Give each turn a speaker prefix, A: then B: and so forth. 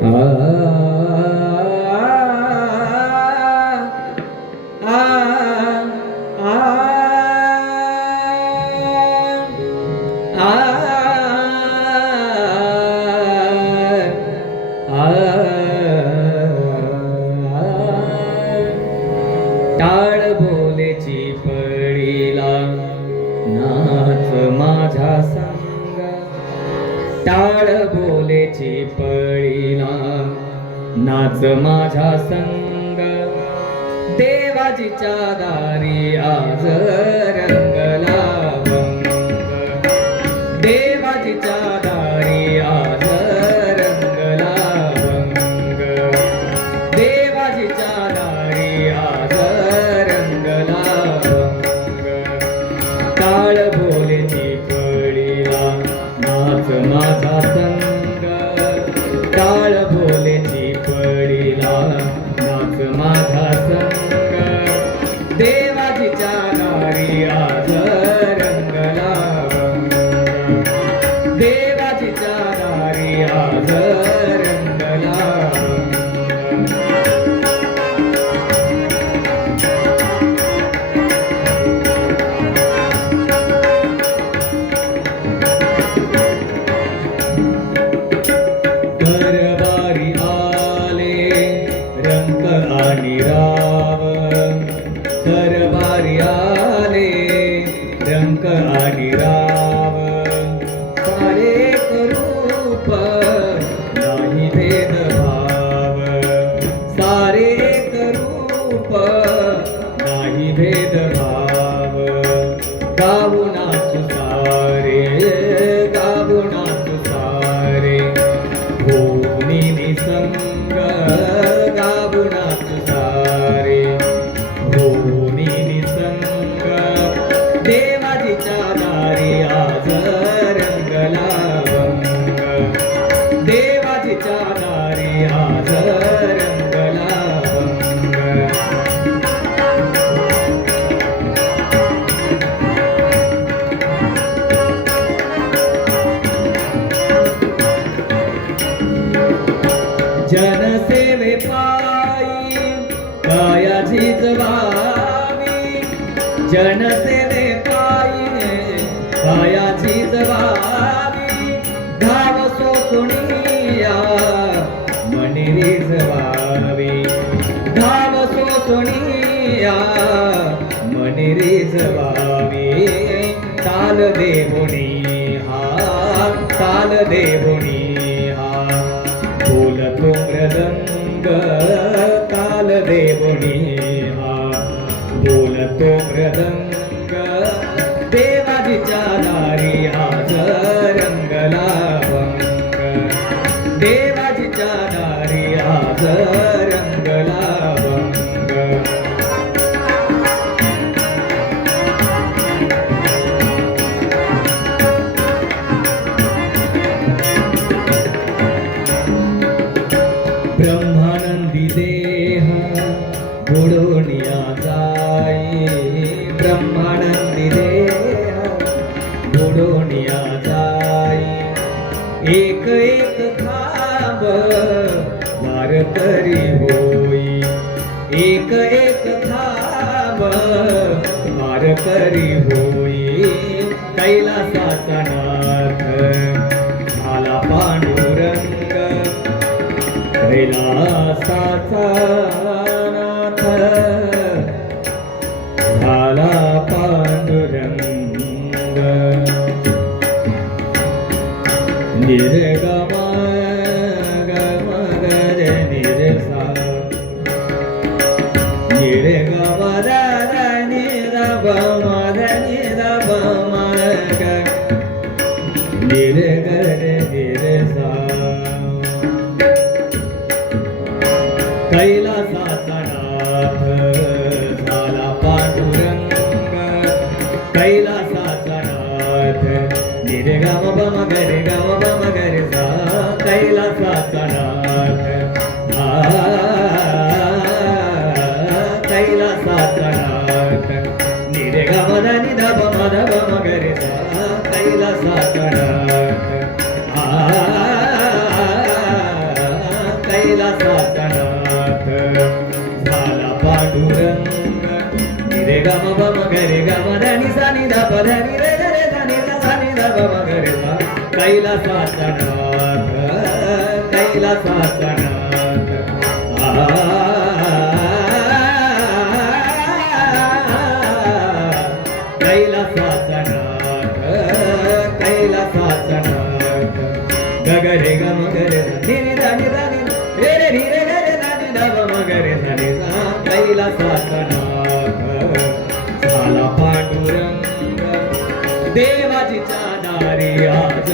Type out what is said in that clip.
A: Ah. बोलेची पळीला नाच माझ्या संग. देवाजीच्या दारी आज नाच माझा गावुनाच सारे जनसेवे पायी कायाची जबावी जनसेवे पायी कायाची जबावी धाव सोसुनिया मनिरी जबावी धाव सोसुनिया मनिरी जबावी ताल देवुनी हा ताल देवुनी मृदंग काल देवणी बुडोनिया जाई ब्रह्मानंदी देह बुडोनिया जाई एक एक थांब वार तरी होई एक एक थांब वार तरी होई कैलासाचा नाथ झाला पांडुरंग कैलासाचा निर्गमा गम माधव मद बम गरे सा कैलासाचा झाला पांडुरंग रे गम बम गरे गम धनी सानी नि ध प ध नि रे रे धनी नि सानी सा बम गरे ब म ग सा रे ग म ग रे धा रे धा रे धा रे रे रे रे रे रे धा रे धा ग म ग रे धा रे धा कैला साथनाथ झाला पांडुरंग देवाची चादारी आज